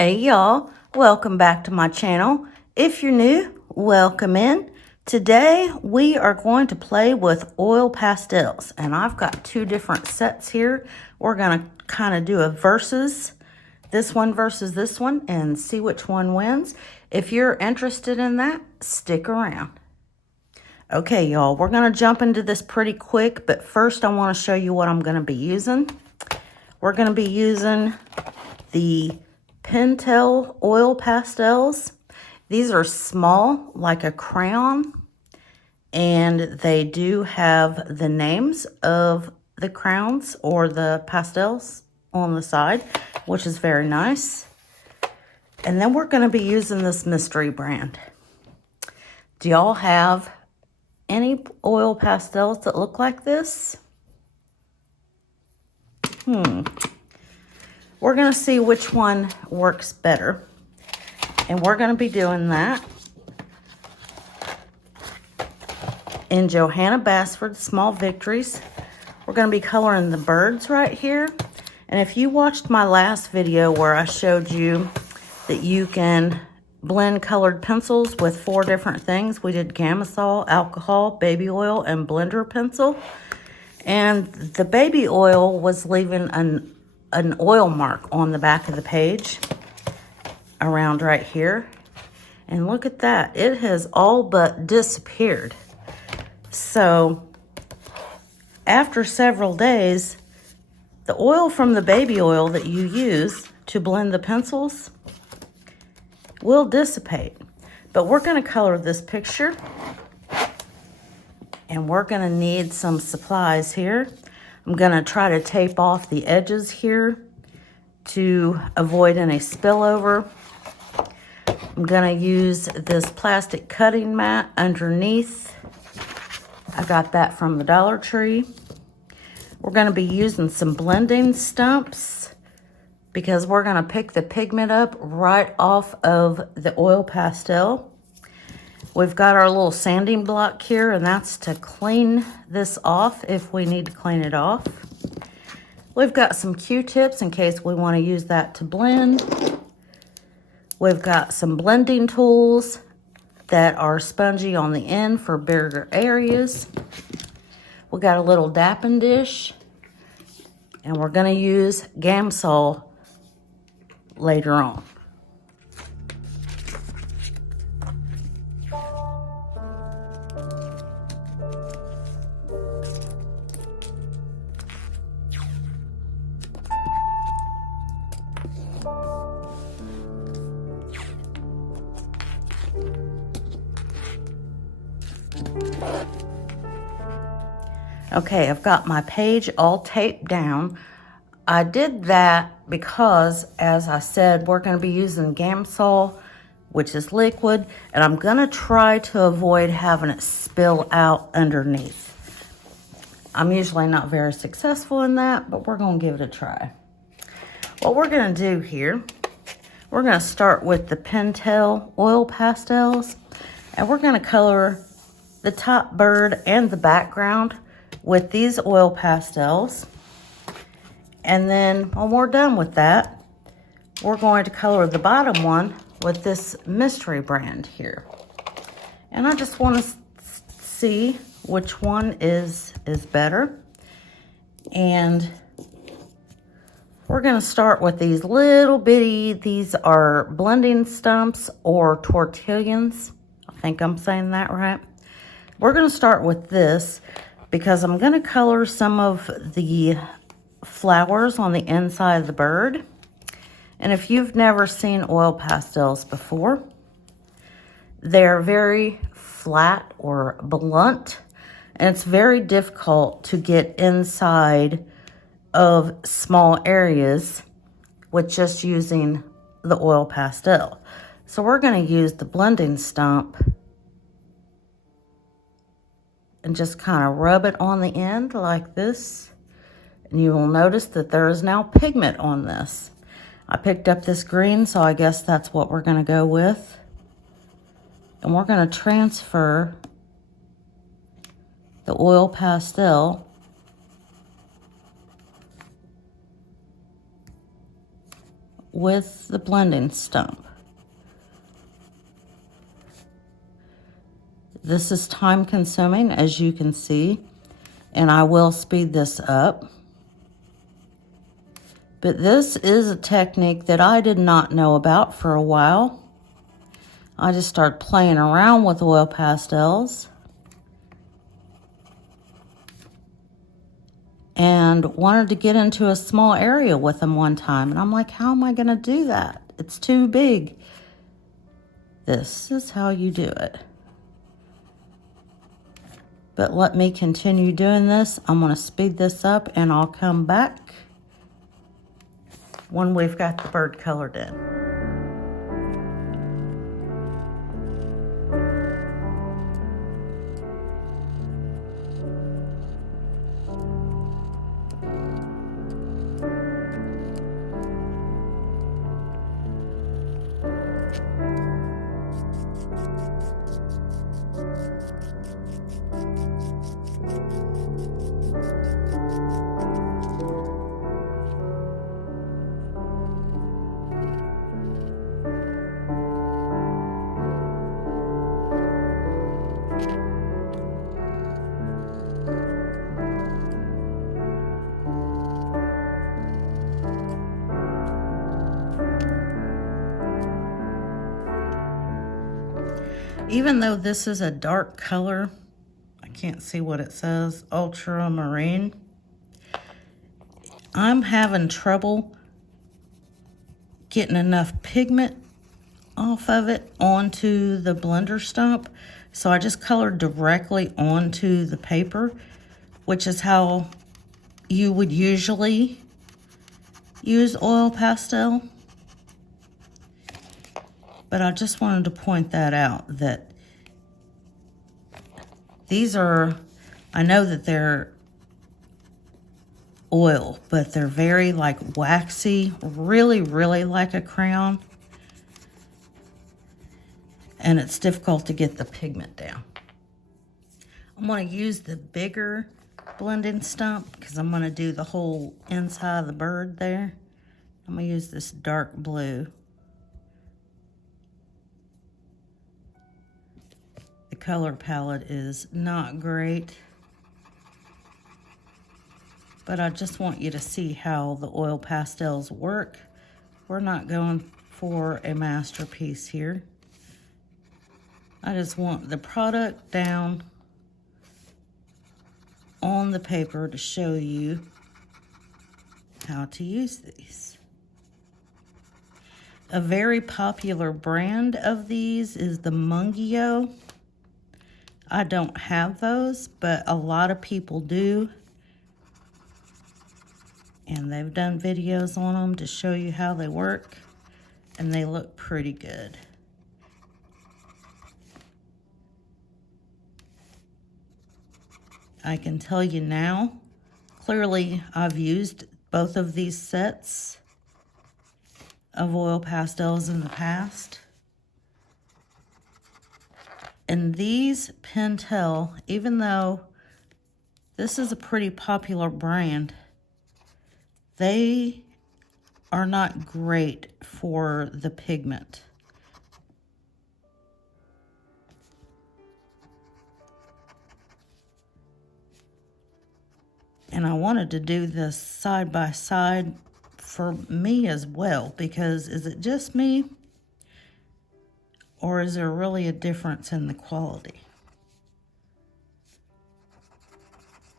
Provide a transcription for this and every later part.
Hey y'all, welcome back to my channel. If you're new, welcome in. Today we are going to play with oil pastels, and I've got two different sets here. We're going to kind of do a versus, this one versus this one, and see which one wins. If you're interested in that, stick around. Okay y'all, we're going to jump into this pretty quick, but first I want to show you what I'm going to be using. We're going to be using the Pentel oil pastels. These are small, like a crayon, and they do have the names of the crowns or the pastels on the side, which is very nice. And then we're going to be using this mystery brand. Do y'all have any oil pastels that look like this? We're going to see which one works better. And we're going to be doing that in Johanna Basford's Small Victories. We're going to be coloring the birds right here. And if you watched my last video where I showed you that you can blend colored pencils with 4 different things, we did Gamsol, alcohol, baby oil, and blender pencil. And the baby oil was leaving an oil mark on the back of the page around right here. And look at that, it has all but disappeared. So after several days, the oil from the baby oil that you use to blend the pencils will dissipate. But we're going to color this picture, and we're going to need some supplies here. I'm going to try to tape off the edges here to avoid any spillover. I'm going to use this plastic cutting mat underneath. I got that from the Dollar Tree. We're going to be using some blending stumps because we're going to pick the pigment up right off of the oil pastel. We've got our little sanding block here, and that's to clean this off if we need to clean it off. We've got some Q-tips in case we want to use that to blend. We've got some blending tools that are spongy on the end for bigger areas. We got a little dapping dish, and we're going to use Gamsol later on. Okay, I've got my page all taped down. I did that because, as I said, we're going to be using Gamsol, which is liquid, and I'm going to try to avoid having it spill out underneath. I'm usually not very successful in that, but we're going to give it a try. What we're going to do here, we're going to start with the Pentel oil pastels, and we're going to color the top bird and the background with these oil pastels. And then when we're done with that, we're going to color the bottom one with this mystery brand here. And I just want to see which one is better. And we're going to start with these little bitty, these are blending stumps or tortillas. I think I'm saying that right. We're going to start with this because I'm going to color some of the flowers on the inside of the bird. And if you've never seen oil pastels before, they're very flat or blunt, and it's very difficult to get inside of small areas with just using the oil pastel. So we're going to use the blending stump and just kind of rub it on the end like this. And you will notice that there is now pigment on this. I picked up this green, so I guess that's what we're going to go with. And we're going to transfer the oil pastel with the blending stump. This is time consuming, as you can see, and I will speed this up. But this is a technique that I did not know about for a while. I just started playing around with oil pastels and wanted to get into a small area with them one time. And I'm like, how am I going to do that? It's too big. This is how you do it. But let me continue doing this. I'm going to speed this up and I'll come back when we've got the bird colored in. Even though this is a dark color, I can't see what it says, ultramarine, I'm having trouble getting enough pigment off of it onto the blender stump. So I just colored directly onto the paper, which is how you would usually use oil pastel. But I just wanted to point that out, that these are, I know that they're oil, but they're very like waxy, really, really like a crayon. And it's difficult to get the pigment down. I'm going to use the bigger blending stump because I'm going to do the whole inside of the bird there. I'm going to use this dark blue. The color palette is not great, but I just want you to see how the oil pastels work. We're not going for a masterpiece here. I just want the product down on the paper to show you how to use these. A very popular brand of these is the Mungio. I don't have those, but a lot of people do. And they've done videos on them to show you how they work. And they look pretty good. I can tell you now, clearly I've used both of these sets of oil pastels in the past. And these Pentel, even though this is a pretty popular brand, they are not great for the pigment. And I wanted to do this side by side for me as well, because is it just me? Or is there really a difference in the quality?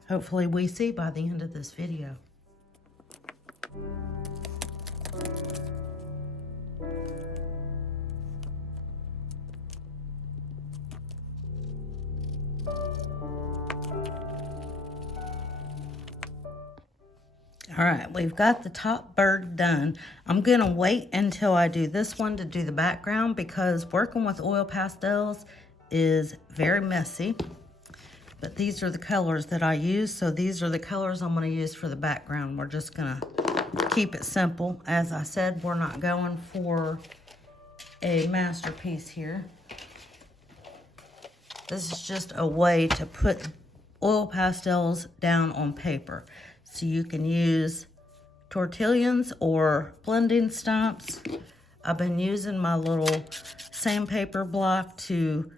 Hopefully we see by the end of this video. All right, we've got the top bird done. I'm gonna wait until I do this one to do the background, because working with oil pastels is very messy. But these are the colors that I use, so these are the colors I'm gonna use for the background. We're just gonna keep it simple. As I said, we're not going for a masterpiece here. This is just a way to put oil pastels down on paper. So you can use tortillas or blending stumps. I've been using my little sandpaper block to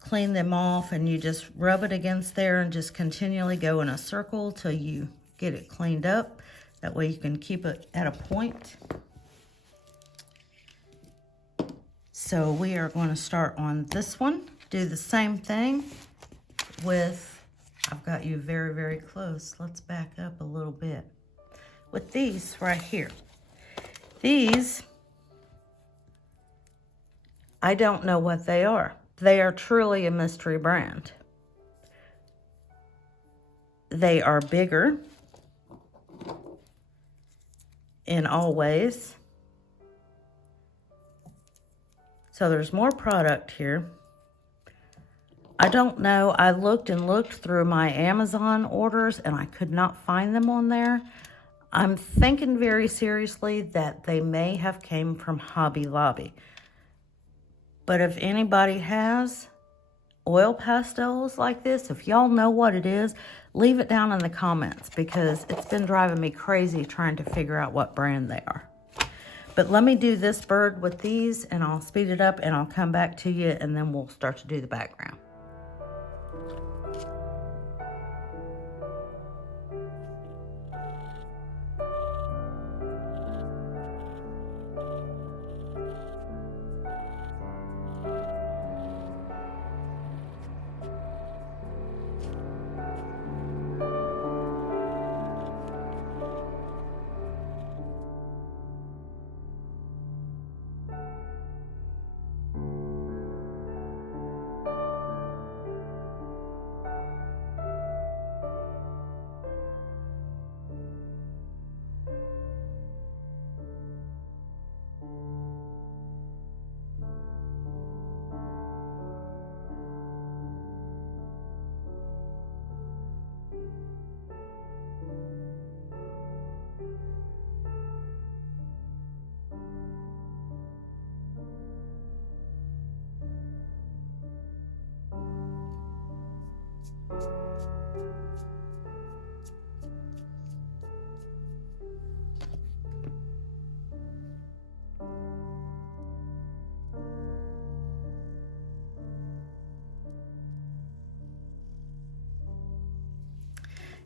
clean them off, and you just rub it against there and just continually go in a circle till you get it cleaned up. That way you can keep it at a point. So we are going to start on this one. Do the same thing with, I've got you very, very close. Let's back up a little bit. With these right here. These, I don't know what they are. They are truly a mystery brand. They are bigger in all ways. So there's more product here. I don't know. I looked and looked through my Amazon orders and I could not find them on there. I'm thinking very seriously that they may have came from Hobby Lobby. But if anybody has oil pastels like this, if y'all know what it is, leave it down in the comments, because it's been driving me crazy trying to figure out what brand they are. But let me do this bird with these and I'll speed it up and I'll come back to you and then we'll start to do the background.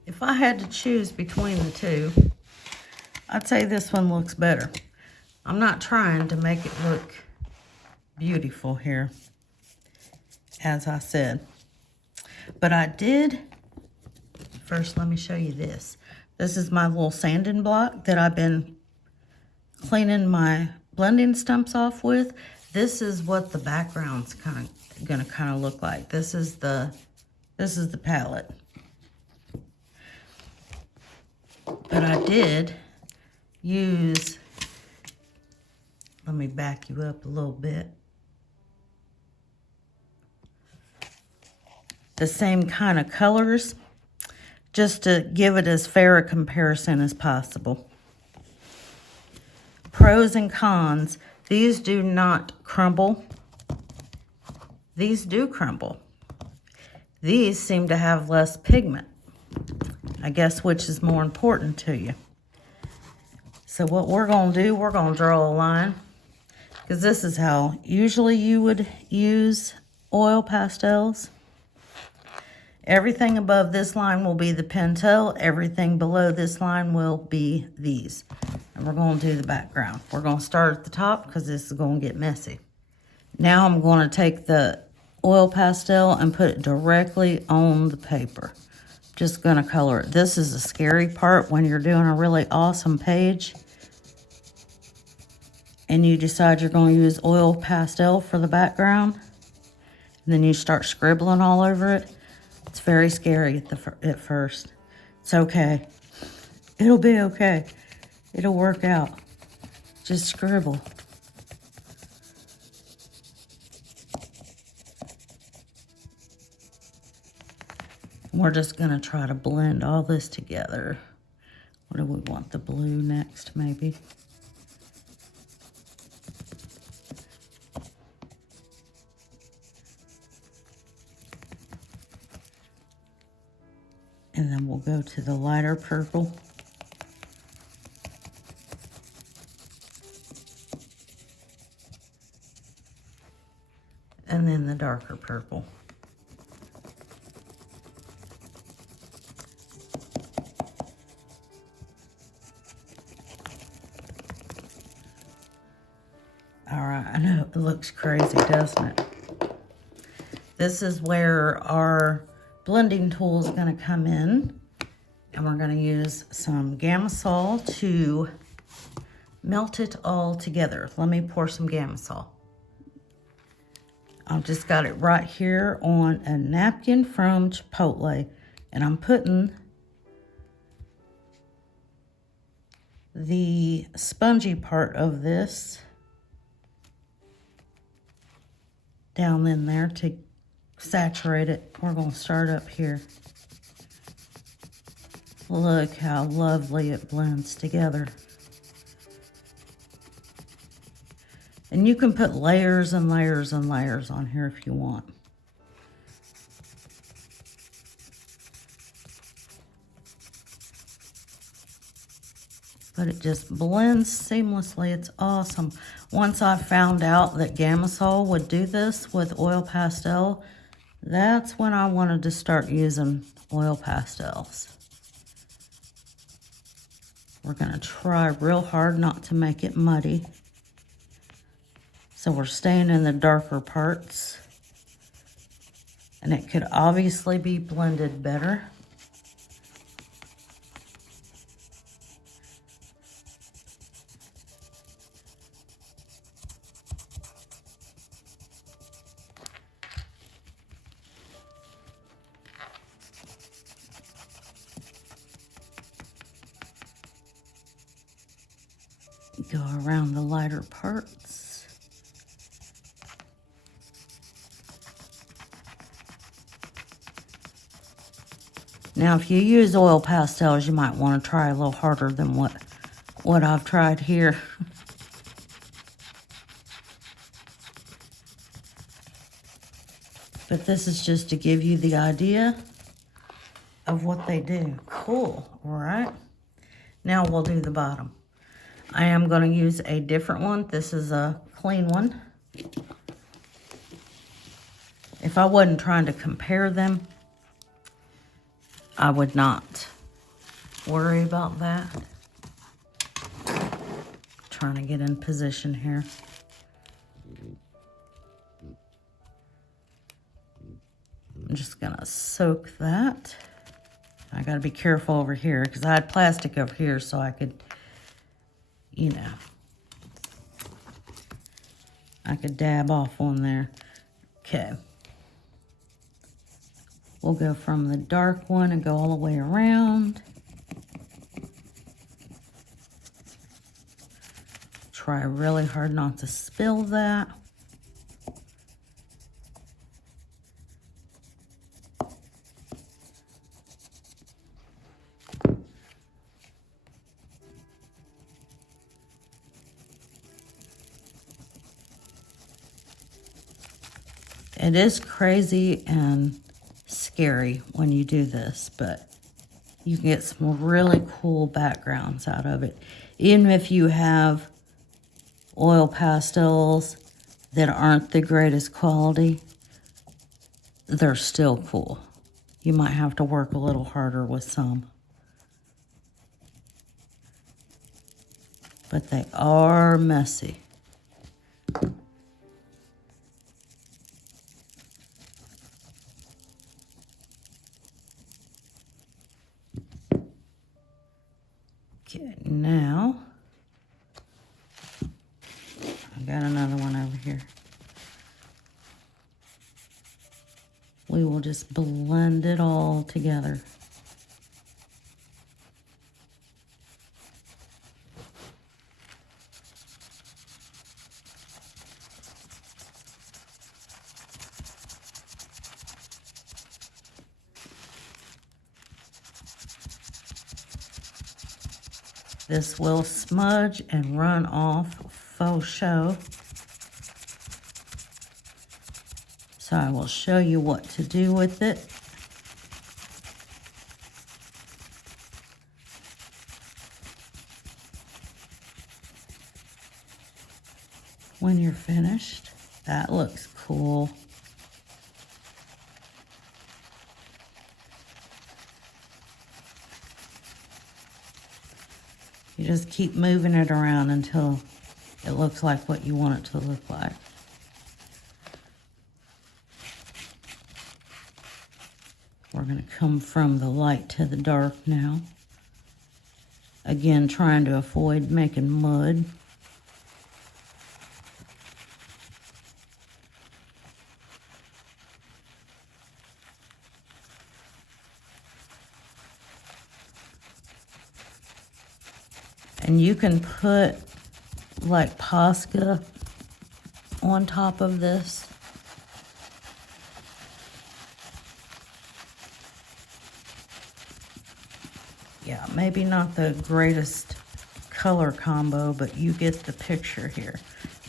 If I had to choose between the two, I'd say this one looks better. I'm not trying to make it look beautiful here, as I said. But I did, first let me show you this. This is my little sanding block that I've been cleaning my blending stumps off with. This is what the background's gonna look like. This is the palette. But I did use, let me back you up a little bit, the same kind of colors, just to give it as fair a comparison as possible. Pros and cons. These do not crumble. These do crumble. These seem to have less pigment. I guess which is more important to you. So what we're going to do, we're going to draw a line, because this is how usually you would use oil pastels. Everything above this line will be the Pentel. Everything below this line will be these. And we're going to do the background. We're going to start at the top because this is going to get messy. Now I'm going to take the oil pastel and put it directly on the paper. Just going to color it. This is the scary part when you're doing a really awesome page and you decide you're going to use oil pastel for the background, and then you start scribbling all over it. It's very scary at first. It's okay. It'll be okay. It'll work out. Just scribble. We're just going to try to blend all this together. What do we want? The blue next, maybe. And then we'll go to the lighter purple. and then the darker purple. All right, I know it looks crazy, doesn't it? This is where our blending tool is going to come in, and we're going to use some Gamasol to melt it all together. Let me pour some Gamasol. I've just got it right here on a napkin from Chipotle, and I'm putting the spongy part of this down in there to saturate it. We're going to start up here. Look how lovely it blends together. And you can put layers and layers and layers on here if you want. But it just blends seamlessly. It's awesome. Once I found out that Gamasol would do this with Oil Pastel, that's when I wanted to start using Oil Pastels. We're going to try real hard not to make it muddy. So we're staying in the darker parts. And it could obviously be blended better. Go around the lighter parts. Now, if you use oil pastels, you might want to try a little harder than what I've tried here. But this is just to give you the idea of what they do. Cool, all right? Now we'll do the bottom. I am going to use a different one. This is a clean one. If I wasn't trying to compare them, I would not worry about that. Trying to get in position here. I'm just gonna soak that. I gotta be careful over here because I had plastic over here so I could, you know, I could dab off on there. Okay. We'll go from the dark one and go all the way around. Try really hard not to spill that. It is crazy and scary when you do this, but you can get some really cool backgrounds out of it. Even if you have oil pastels that aren't the greatest quality, they're still cool. You might have to work a little harder with some, but they are messy. Okay, now I got another one over here. We will just blend it all together. This will smudge and run off faux show. So I will show you what to do with it. When you're finished, that looks cool. You just keep moving it around until it looks like what you want it to look like. We're going to come from the light to the dark now. Again, trying to avoid making mud. And you can put like Posca on top of this. Yeah, maybe not the greatest color combo, but you get the picture here.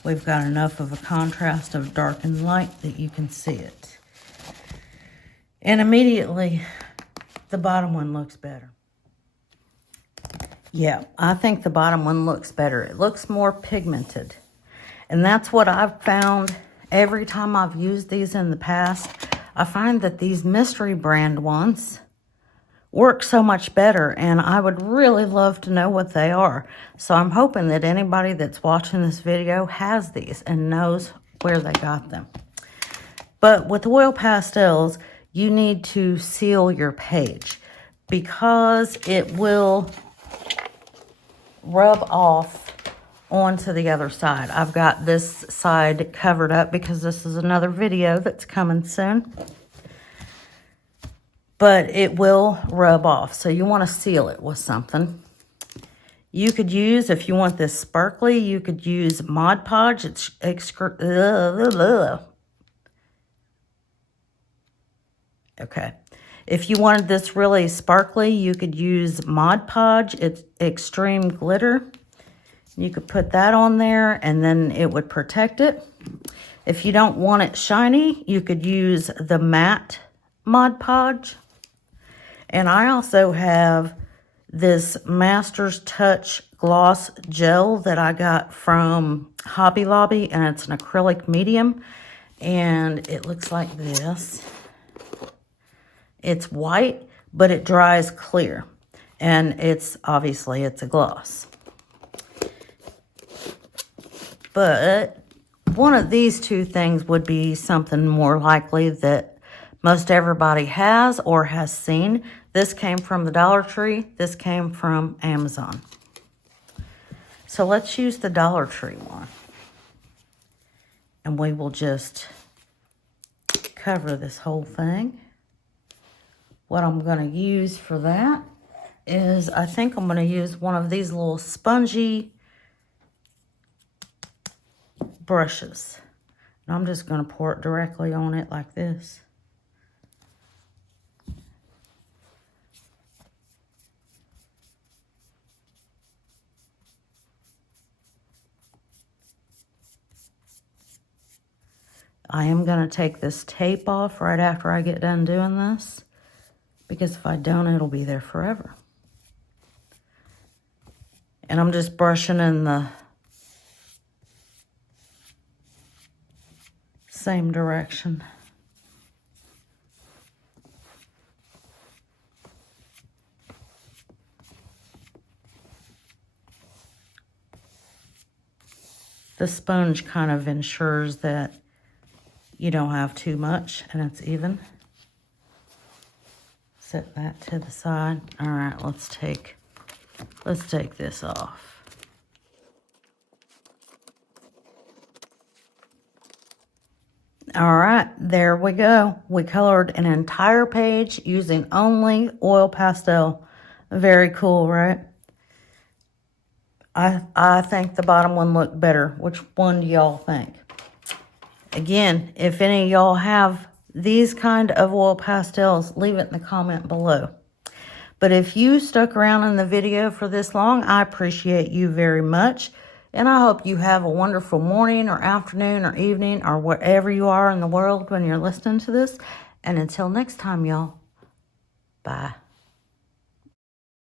We've got enough of a contrast of dark and light that you can see it. And immediately, the bottom one looks better. Yeah, I think the bottom one looks better. It looks more pigmented. And that's what I've found every time I've used these in the past. I find that these mystery brand ones work so much better, and I would really love to know what they are. So I'm hoping that anybody that's watching this video has these and knows where they got them. But with Oil Pastels, you need to seal your page because it will rub off onto the other side. I've got this side covered up because this is another video that's coming soon. But it will rub off, so you want to seal it with something. You could use, if you want this sparkly, you could use Mod Podge. It's okay. If you wanted this really sparkly, you could use Mod Podge. It's extreme glitter. You could put that on there, and then it would protect it. If you don't want it shiny, you could use the matte Mod Podge. And I also have this Master's Touch Gloss Gel that I got from Hobby Lobby, and it's an acrylic medium, and it looks like this. It's white, but it dries clear, and obviously it's a gloss. But one of these two things would be something more likely that most everybody has or has seen. This came from the Dollar Tree. This came from Amazon. So let's use the Dollar Tree one. And we will just cover this whole thing. What I'm going to use for that is, I think I'm going to use one of these little spongy brushes. And I'm just going to pour it directly on it like this. I am going to take this tape off right after I get done doing this, because if I don't, it'll be there forever. And I'm just brushing in the same direction. The sponge kind of ensures that you don't have too much and it's even. Set that to the side. All right, let's take this off. All right, there we go. We colored an entire page using only oil pastel. Very cool, right? I think the bottom one looked better. Which one do y'all think? Again, if any of y'all have these kind of oil pastels, leave it in the comment below. But if you stuck around in the video for this long, I appreciate you very much. And I hope you have a wonderful morning or afternoon or evening or wherever you are in the world when you're listening to this. And until next time, y'all, bye.